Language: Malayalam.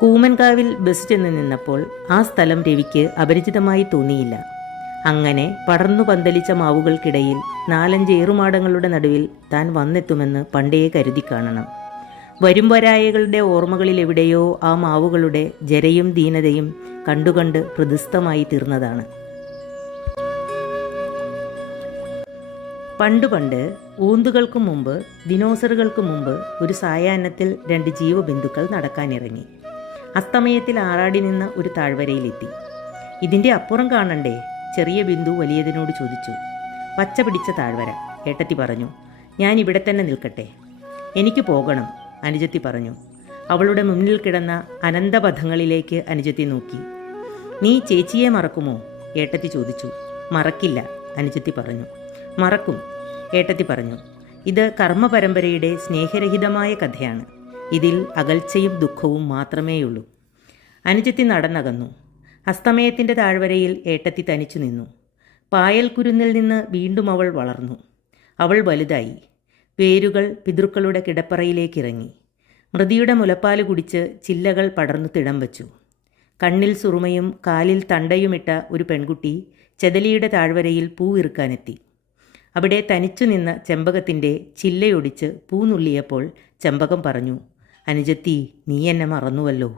കൂമൻകാവിൽ ബസ് ചെന്ന് നിന്നപ്പോൾ ആ സ്ഥലം രവിക്ക് അപരിചിതമായി തോന്നിയില്ല. അങ്ങനെ പടർന്നു പന്തലിച്ച മാവുകൾക്കിടയിൽ 4-5 ഏറുമാടങ്ങളുടെ നടുവിൽ താൻ വന്നെത്തുമെന്ന് പണ്ടേ കരുതി കാണണം. വരുംവരായകളുടെ ഓർമ്മകളിലെവിടെയോ ആ മാവുകളുടെ ജരയും ദീനതയും കണ്ടുകണ്ട് ഹൃദിസ്ഥമായി തീർന്നതാണ്. പണ്ട് ഊന്തുകൾക്ക് മുമ്പ്, ദിനോസറുകൾക്ക് മുമ്പ് ഒരു സായാഹ്നത്തിൽ 2 ജീവബിന്ദുക്കൾ നടക്കാനിറങ്ങി. അസ്തമയത്തിൽ ആറാടി നിന്ന ഒരു താഴ്വരയിലെത്തി. ഇതിൻ്റെ അപ്പുറം കാണണ്ടേ? ചെറിയ ബിന്ദു വലിയതിനോട് ചോദിച്ചു. പച്ച പിടിച്ച താഴ്വര, ഏട്ടത്തി പറഞ്ഞു. ഞാൻ ഇവിടെ തന്നെ നിൽക്കട്ടെ? എനിക്ക് പോകണം, അനുജത്തി പറഞ്ഞു. അവളുടെ മുന്നിൽ കിടന്ന അനന്തപഥങ്ങളിലേക്ക് അനുജത്തി നോക്കി. നീ ചേച്ചിയെ മറക്കുമോ? ഏട്ടത്തി ചോദിച്ചു. മറക്കില്ല, അനുജത്തി പറഞ്ഞു. മറക്കും, ഏട്ടത്തി പറഞ്ഞു. ഇത് കർമ്മപരമ്പരയുടെ സ്നേഹരഹിതമായ കഥയാണ്. ഇതിൽ അകൽച്ചയും ദുഃഖവും മാത്രമേയുള്ളൂ. അനുജത്തി നടന്നകന്നു. അസ്തമയത്തിൻ്റെ താഴ്വരയിൽ ഏട്ടത്തി തനിച്ചു നിന്നു. പായൽ കുരുന്നിൽ നിന്ന് വീണ്ടും അവൾ വളർന്നു. അവൾ വലുതായി. വേരുകൾ പിതൃക്കളുടെ കിടപ്പറയിലേക്കിറങ്ങി. മൃതിയുടെ മുലപ്പാല് കുടിച്ച് ചില്ലകൾ പടർന്നു തിടം വച്ചു. കണ്ണിൽ സുറുമയും കാലിൽ തണ്ടയുമിട്ട ഒരു പെൺകുട്ടി ചെതലിയുടെ താഴ്വരയിൽ പൂ ഇറുക്കാനെത്തി. അവിടെ തനിച്ചു നിന്ന ചെമ്പകത്തിൻ്റെ ചില്ലയൊടിച്ച് പൂ നുള്ളിയപ്പോൾ ചെമ്പകം പറഞ്ഞു, അനുജത്തി, നീ എന്നെ മറന്നുവല്ലോ.